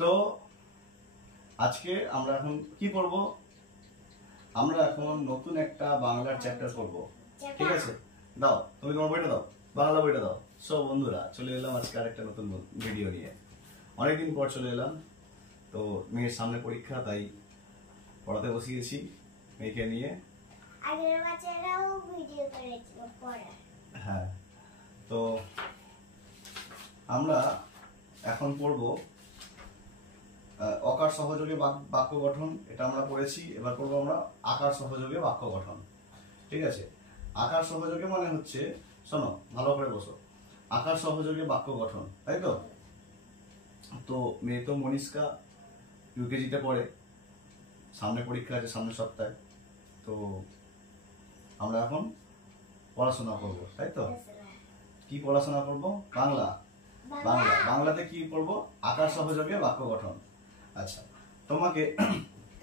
তো আজকে আমরা এখন কি করব? আমরা এখন নতুন একটা বাংলার চ্যাপ্টার করব, ঠিক আছে? দাও, তুমি তোমার বইটা দাও, বাংলা বইটা দাও। সো বন্ধুরা, চলে এলাম আজকে আরেকটা নতুন ভিডিও নিয়ে। অনেকদিন পর চলে এলাম। তো মেয়ের সামনে পরীক্ষা, তাই পড়াতে বসিয়েছি মেয়েকে নিয়ে। আগের বাচ্চারাও ভিডিও করেছিল পড়া। হ্যাঁ, তো আমরা এখন পড়ব অকার সহযোগে বাক্য গঠন। এটা আমরা পড়েছি, এবার পড়বো আমরা আকার সহযোগে বাক্য গঠন, ঠিক আছে? আকার সহযোগে মানে হচ্ছে, শোনো ভালো করে বসো, আকার সহযোগে বাক্য গঠন, তাই তো? তো মেয়ে তো মনিষ্কা ইউকেজিতে পড়ে, সামনে পরীক্ষা আছে সামনের সপ্তাহে। তো আমরা এখন পড়াশোনা করব, তাই তো? কি পড়াশোনা করব? বাংলা। বাংলাতে কি পড়ব? আকার সহযোগে বাক্য গঠন। আচ্ছা, তোমাকে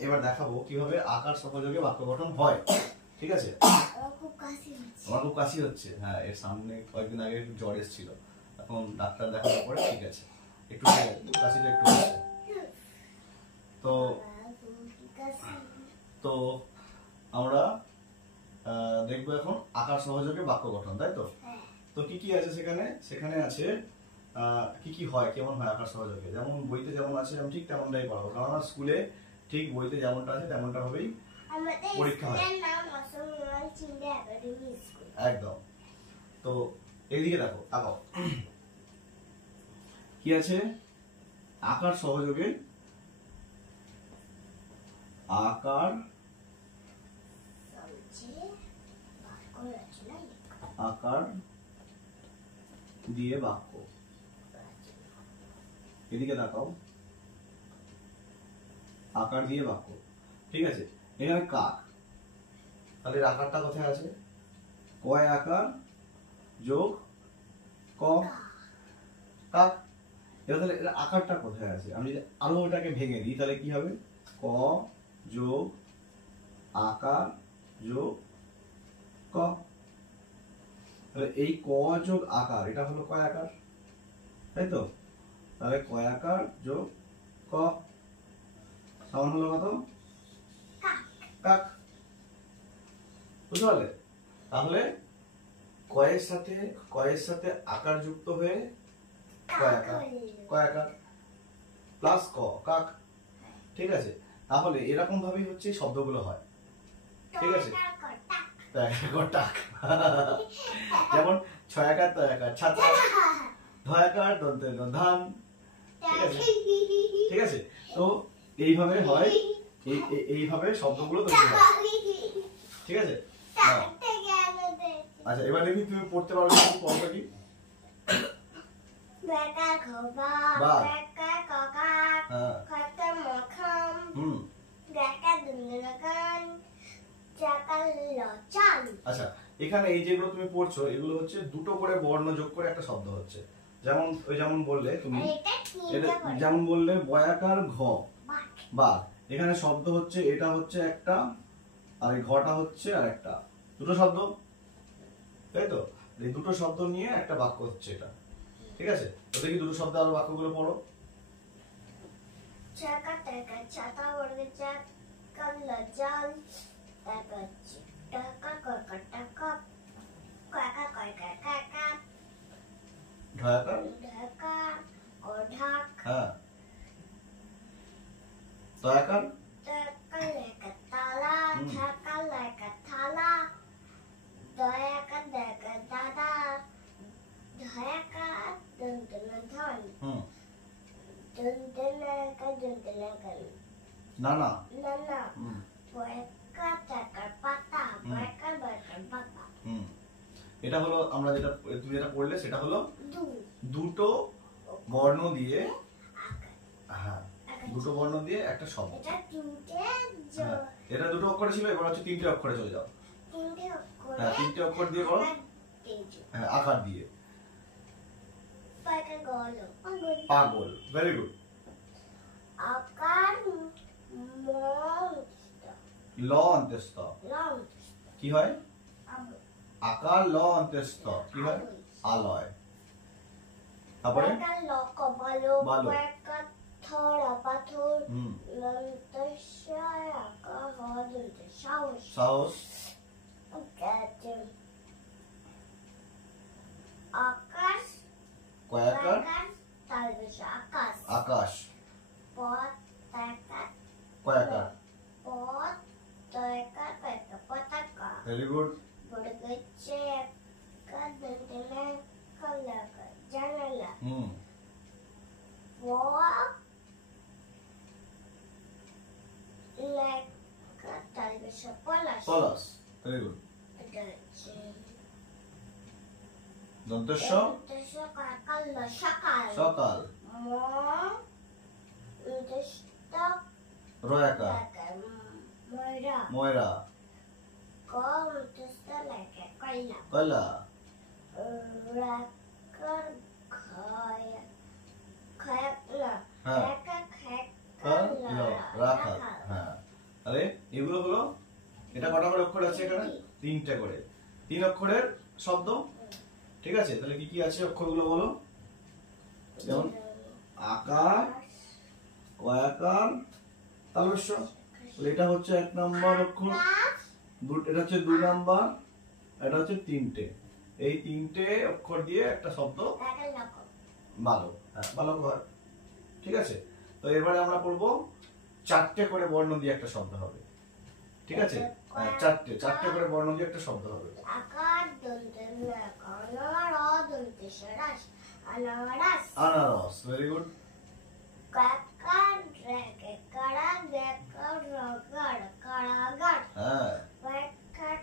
এবার দেখাবো কিভাবে আকার সহযোগে বাক্য গঠন হয়, ঠিক আছে? আমার খুব কাশি হচ্ছে। হ্যাঁ, এর সামনে কয়েকদিন আগে একটু জ্বর এসেছিল, এখন ডাক্তার দেখানোর পরে ঠিক আছে, একটু কাশিটা একটু হচ্ছে। তো তো আমরা দেখবো এখন আকার সহযোগে বাক্য গঠন, তাই তো? তো কি কি আছে সেখানে? সেখানে আছে কি কি হয়, কেমন হয় আকার সহযোগে। যেমন বইতে যেমন আছে আমি ঠিক তেমনটাই পড়াবো, কারণ আমার স্কুলে ঠিক বইতে যেমনটা আছে তেমনটা ভাবেই পরীক্ষা হয়। একদম। তো এইদিকে দেখো, তাকাও কি আছে? আকার সহযোগে আকার আকার দিয়ে বাক্য। এদিকে তাকাও, আকার দিয়ে বাক্য, ঠিক আছে? এখানে কাক, তাহলে আকারটা কোথায় আছে? কয় আকার যোগ ক, কাক। এবার তাহলে এর আকারটা কোথায় আছে? আমি যদি আরো ওটাকে ভেঙে দিই তাহলে কি হবে? ক যোগ আকার যোগ ক। তাহলে এই ক যোগ আকার, এটা হলো কয় আকার, তাই তো? তাহলে কয় আকার যোগ ক সমান হলো কত? কাক। বুঝতে পারলে? তাহলে কয়ের সাথে আকার যুক্ত হয়ে কয় আকার প্লাস ক, কাক, ঠিক আছে? তাহলে এরকম ভাবেই হচ্ছে শব্দগুলো হয়, ঠিক আছে? যেমন ছয় আকার তয় আকার ছাতা, ধয় আকার দন্তে ধান, ঠিক আছে? তো এইভাবে হয়, এইভাবে শব্দগুলো তৈরি হয়, ঠিক আছে? আচ্ছা, এবার দেখি তুমি পড়তে পারো কি? পড়বে কি? আচ্ছা, এখানে এই যেগুলো তুমি পড়ছো এগুলো হচ্ছে দুটো করে বর্ণ যোগ করে একটা শব্দ হচ্ছে। যেমন বললে তুমি, যেমন বললে বয়াকার ঘ বা, এখানে শব্দ হচ্ছে, এটা হচ্ছে একটা আর এই ঘটা হচ্ছে আর একটা, দুটো শব্দ, তাই তো? এই দুটো শব্দ নিয়ে একটা বাক্য হচ্ছে এটা, ঠিক আছে? তো দেখি দুটো শব্দ আর বাক্যগুলো পড়ো। চাকা টাকা ছাতা বর্গে চাকা লজাল টাকা টাকা কাকা টাকা কাকা কাকা কাকা ঢাকা ঢাকা ওঢাক। হ্যাঁ, তয়াকার টাকা লেকা তালা ঢাকা লেকা থালা দয়াকা দেখা দাদা দয়াকা দন্তনা ধন দন্তনাকা দন্তনাকা নানা নানা বয়কা টাকার পাতা বয়কার বয়কার বাবা। এটা হলো আমরা যেটা তুমি যেটা পড়লে সেটা হলো দুটো বর্ণ দিয়ে, হ্যাঁ দুটো বর্ণ দিয়ে একটা শব্দ। এটা দুটো অক্ষরে ছিল, এবার হচ্ছে তিনটে অক্ষরে চলে যাও। হ্যাঁ, তিনটে অক্ষর দিয়ে বলো। হ্যাঁ, আকার দিয়ে। পাগল, ভেরি গুড। আকার ল অন্ত্যস্ত কি হয়? আকার ল অন্ত্যস্ত কি হয়? আলয়। তারপরে বালো সাহস। আকাশ কয়াকার তালবেশা আকাশ আকাশ। পতাকা কয়াকার। পতাকা পতাকা ভেরি গুড। বড়গচ্ছে একটা দন্তনা কলাকা জানালা লেখা তালবেশা পলাশ পলাশ। Very good. এটা হচ্ছে দন্তস্ব সকাল সকাল সকাল। রয়াকার ময়রা ময়রা কয়লা কয়লা। রাকার খায়া খায়া হ্যাঁ। রাখা। হ্যাঁ, আরে এগুলো হলো, এটা কটা করে অক্ষর আছে এখানে? 3টে করে। 3 অক্ষরের শব্দ। ঠিক আছে, তাহলে কি কি আছে অক্ষরগুলো বলো? যেমন আকার, কয়াকার, তালবেশ। এটা হচ্ছে 1 নাম্বার অক্ষর, এটা হচ্ছে 2 নাম্বার, এটা হচ্ছে 3টে। এই 3টে অক্ষর দিয়ে একটা শব্দ বালক। হ্যাঁ, বালক হয়। ঠিক আছে, তো এবারে আমরা পড়বো 4টে করে বর্ণ দিয়ে একটা শব্দ হবে। ঠিক আছে, হ্যাঁ, 4টে করে বর্ণ দিয়ে একটা শব্দ হবে। আকার দন্তনা অনার দন্তস্বরাস অনারাস আনারস। Very good. কাকার রেকে কারা গেকার রগাড় কারাগাড় হ্যাঁ, ওয়াকার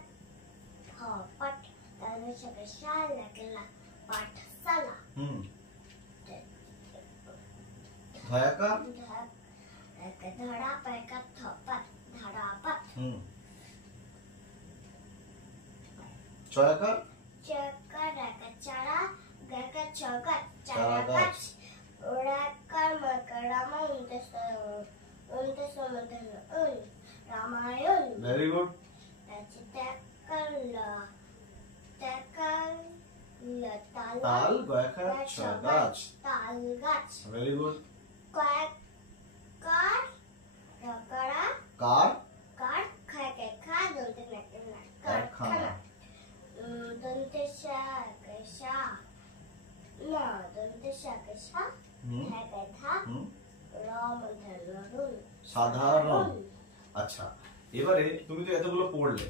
ফপট তালবেশা শালা কেলা পাঠশালা ধয়াকার ধরা পেকা থপট ধরাপট চয়াকার চকার রেকা চারা গেকা চকার চারা গাছ ওরাকার মকরামা উনতে সমুদ্র রামায়ণ ভেরি গুড। তাল গয়াকার গাছ। তাল গাছ ভেরি গুড। কয়েকার রকড়া কার কার খাকে খা দন্তে নাকে না কারখানা। দন্তে শাকে শা না দন্তে শাকে শা খাকে থা রম ধরুন সাধারণ। আচ্ছা, এবারে তুমি তো এতগুলো পড়লে,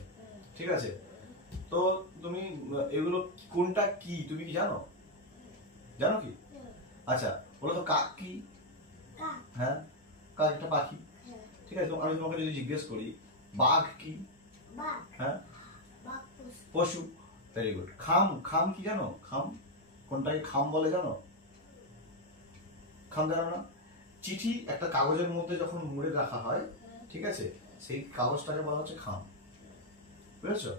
ঠিক আছে, তো তুমি এগুলো কোনটা কি তুমি কি জানো? জানো কি? আচ্ছা, বলো তো কাক কি? কাক হ্যাঁ, কাক একটা পাখি। ঠিক আছে, আমি তোমাকে যদি জিজ্ঞেস করি বাঘ কি? বাঘ হ্যাঁ, বাঘ পশু। Very good. খাম, খাম কি জানো? খাম কোনটাকে খাম বলে জানো? খাম জানো না? চিঠি একটা কাগজের মধ্যে যখন মুড়ে রাখা হয়, ঠিক আছে, সেই কাগজটাকে বলা হচ্ছে খাম। বুঝেছো?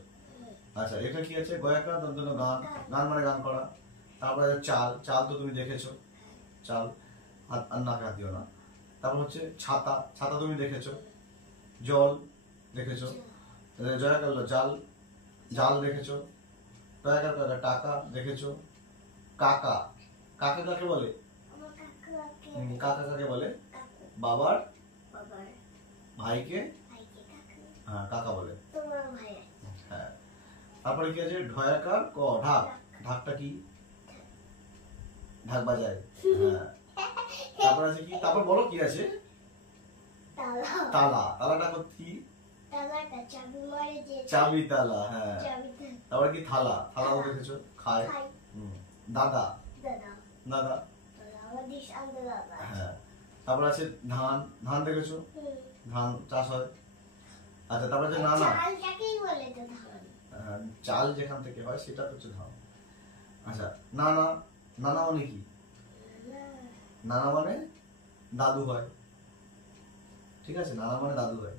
আচ্ছা, এটা কি আছে? গয়াকার দন্তন্য গান, গান মানে গান করা। তারপরে চাল, চাল তো তুমি দেখেছো, চাল আর নাকে হাত দিও না। তারপর হচ্ছে ছাতা, ছাতা তুমি দেখেছো। জল দেখেছো। জয়াকার জাল, জাল দেখেছো। টয়াকার টাকা দেখেছো। কাকা, কাকা কাকে বলে? আমার কাকুকে কাকা কাকে বলে? বাবার বাবার ভাইকে ভাইকে কাকু হ্যাঁ কাকা বলে। তোমার ভাই হ্যাঁ, তারপরে কি আছে? ঢয়াকার ক ঢাক, ঢাকটা কি? ঢাক বাজায়। হ্যাঁ, তারপর আছে কি? তারপর বলো কি আছে? তালা তালা, তালাটা কি? তালাটা চাবি মারে যে চাবি তালা। হ্যাঁ, চাবিতে তারপর কি? থালা, থালাও দেখেছো, খায়। খাই দাদা, দাদা দাদা। তালা আমাদের সামনে দাদা হ্যাঁ, তারপর আছে ধান, ধান দেখেছো, ধান চাষ হয়। আচ্ছা, তারপর আছে নানা, চাল যাকেই বলে তো ধান চাল যেখান থেকে হয় সেটা হচ্ছে ধান। আচ্ছা, নানা, নানা মানে কি? নানা মানে দাদু হয়। ঠিক আছে, নানা মানে দাদু হয়।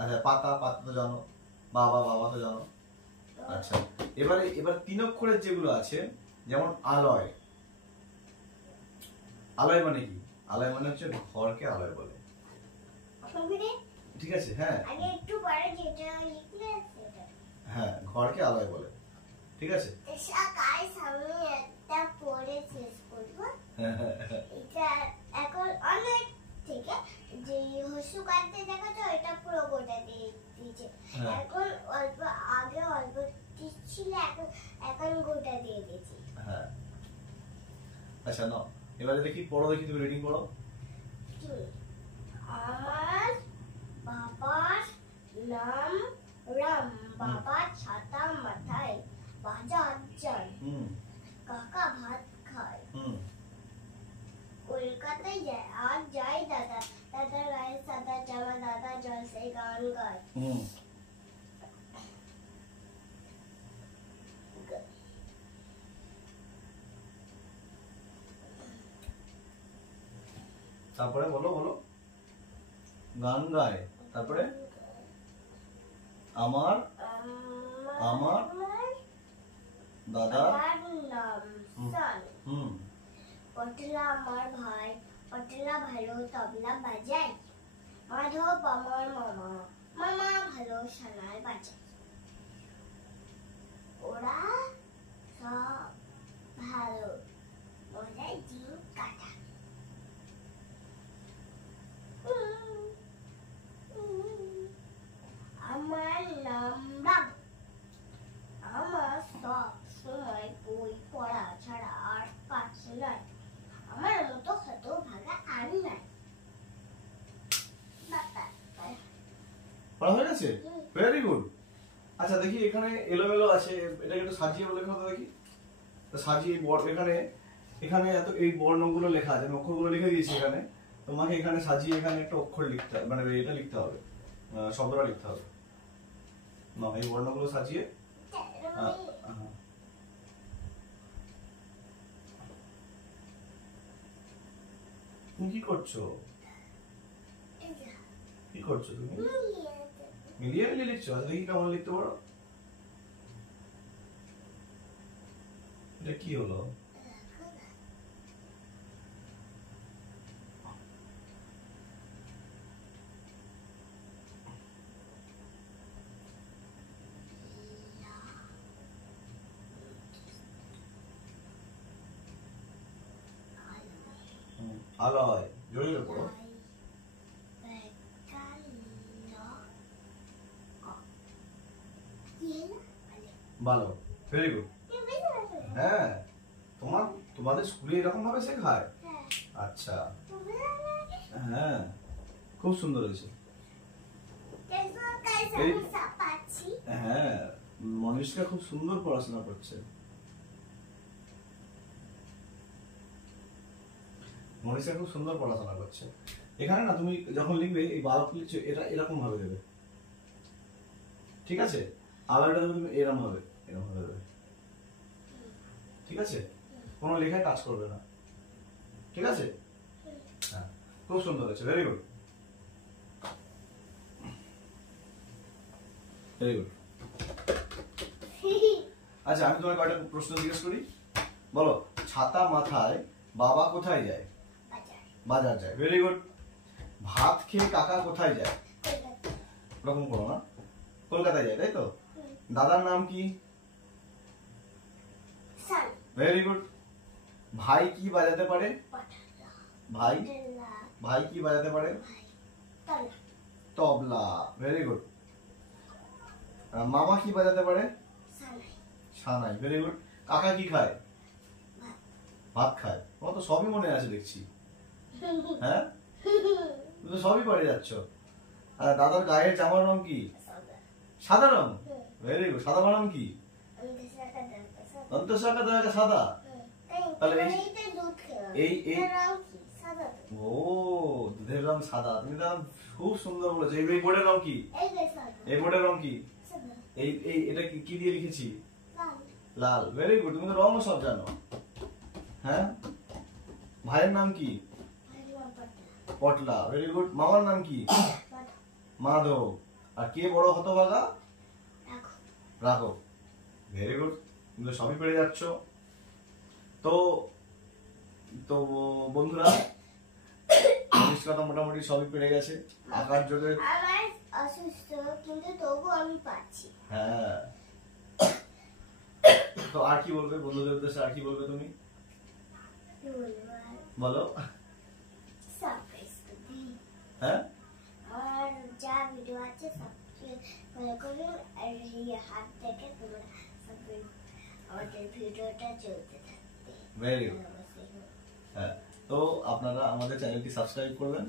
আচ্ছা, পাতা, পাতা তো জানো। বাবা, বাবা তো জানো। আচ্ছা, এবারে 3 অক্ষরের যেগুলো আছে, যেমন আলয়। আলয় মানে কি? আলয় মানে হচ্ছে ঘরকে আলয় বলে। ঠিক আছে, হ্যাঁ আগে একটু পরে যেটা লিখলে সেটা হ্যাঁ, ঘরকে আলয় বলে। ঠিক আছে, গাইস আমি একটা পড়ে শেষ করবো এটা এখন অনেক থেকে যে হসু কাটতে দেখাতো এটা পুরো গোটা দিয়ে দিয়েছে হ্যাঁ। ওটা দিয়ে দিয়েছি। হ্যাঁ আচ্ছা নাও এবারে দেখি পড়ো, দেখি তুমি রিডিং পড়ো। আমার বাবার নাম রাম, বাবা ছাতা মাথায় বাজার যায়, কাকা ভাত খায়, কলকাতায় যায় আর যায় দাদা, দাদা গায়ে সাদা জামা, দাদা জলসে গান গায়। তারপরে বলো বলো, গান গায়, তারপরে আমার আমার দাদার নাম সান, পটলা আমার ভাই, পটলা ভালো তবলা বাজায়, মাধব আমার মামা, মামা ভালো সানাই বাজায়, ওরা সব ভালো মজায় দিন কাটায়। আমার নাম বাবু, আমার সব সময় বই পড়া ছাড়া আর কাজ নাই, আমার মতো হত ভাগা আর নাই। পড়া হয়ে গেছে, ভেরি গুড। আচ্ছা দেখি এখানে এলোমেলো আছে, এটাকে একটু সাজিয়ে বলে লেখা দেখি। তো সাজিয়ে এখানে এখানে এত এই বর্ণগুলো লেখা আছে, আমি অক্ষরগুলো লিখে দিয়েছি এখানে, তোমাকে এখানে সাজিয়ে এখানে একটা অক্ষর লিখতে হবে, মানে এটা লিখতে হবে, শব্দটা লিখতে হবে না, এই বর্ণগুলো সাজিয়ে। তুমি কি করছো, কি করছো তুমি? মিলিয়ে মিলিয়ে লিখছো? আচ্ছা দেখি কেমন লিখতে পারো। এটা কি হলো? আলয়, জোরে জোরে পড়ো। ভালো, ভেরি গুড। হ্যাঁ তোমাদের স্কুলে এরকম ভাবে শেখায়? আচ্ছা হ্যাঁ, খুব সুন্দর হয়েছে। হ্যাঁ মনীষকা খুব সুন্দর পড়াশোনা করছে, মনীষা খুব সুন্দর পড়াশোনা করছে। এখানে না তুমি যখন লিখবে এই বালক লিখছো, এটা এরকম ভাবে দেবে, ঠিক আছে? আবার এটা তুমি এরকম ভাবে দেবে, ঠিক আছে? কোনো লেখায় কাজ করবে না, ঠিক আছে? হ্যাঁ খুব সুন্দর হয়েছে, ভেরি গুড, ভেরি গুড। আচ্ছা আমি তোমার কয়টা প্রশ্ন জিজ্ঞেস করি, বলো। ছাতা মাথায় বাবা কোথায় যায়? বাজার যায়, ভেরি গুড। ভাত খেয়ে কাকা কোথায় যায়? এরকম করো না, কলকাতায় যায়, তাই তো? দাদার নাম কি? Very good. ভাই কি বাজাতে পারে? ভাই ভাই কি বাজাতে পারে? তবলা, ভেরি গুড। মামা কি বাজাতে পারে? সানাই, ভেরি গুড। কাকা কি খায়? ভাত খায়। তোমার তো সবই মনে আছে দেখছি, হ্যাঁ তুমি তো সবই পড়ে যাচ্ছ। আর দাদার গায়ের জামার রং কি? সাদা রং, ভেরি গুড। সাদা রং কি? অন্তঃশাখা দাদা সাদা, তাহলে এই ও দুধের রং সাদা, তুমি তো খুব সুন্দর বলেছো। এই বোর্ডের রং কি? এই বোর্ডের রং কি? এই এই এটা কি দিয়ে লিখেছি? লাল, ভেরি গুড। তুমি তো রং সব জানো, হ্যাঁ। ভাইয়ের নাম কি? পটলা, ভেরি গুড। মামার নাম কি? মাধব। আর কে বড় হতভাগা? রাঘব, ভেরি গুড। তুমি তো সবই পেরে যাচ্ছ। তো তো বন্ধুরা মোটামুটি সবই পেরে গেছে। আকার যোগে অসুস্থ কিন্তু তবু আমি পাচ্ছি। হ্যাঁ, তো আর কি বলবে বন্ধুদের উদ্দেশ্যে? আর কি বলবে তুমি? বলো। হ্যাঁ, আর যা ভিডিও আছে সব ফলো করুন, আর এই হাত থেকে তোমরা সাবস্ক্রাইব আমাদের আমাদের ভিডিওটা চলতে থাকবে। Very good. হ্যাঁ, তো আপনারা আমাদের চ্যানেলটি সাবস্ক্রাইব করবেন